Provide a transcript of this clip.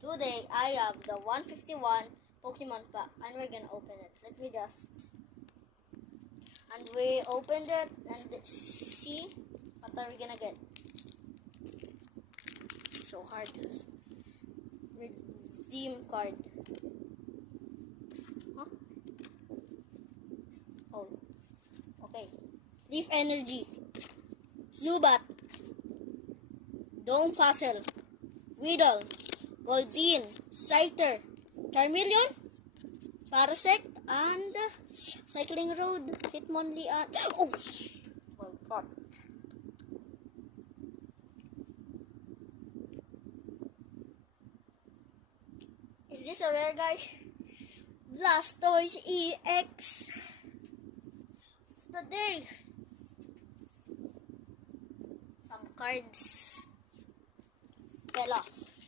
Today I have the 151 Pokemon pack and we're gonna open it. Let me just. And we opened it and see what are we gonna get. So hard. Redeem card. Huh? Oh. Okay. Leaf Energy. Zubat. Dome Fossil. Weedle. Goldeen. Scyther. Charmeleon. Parasect. And Cycling Road. Hitmonlee. And oh my god. Is this a rare, guys? Blastoise EX. Today. Some cards fell off.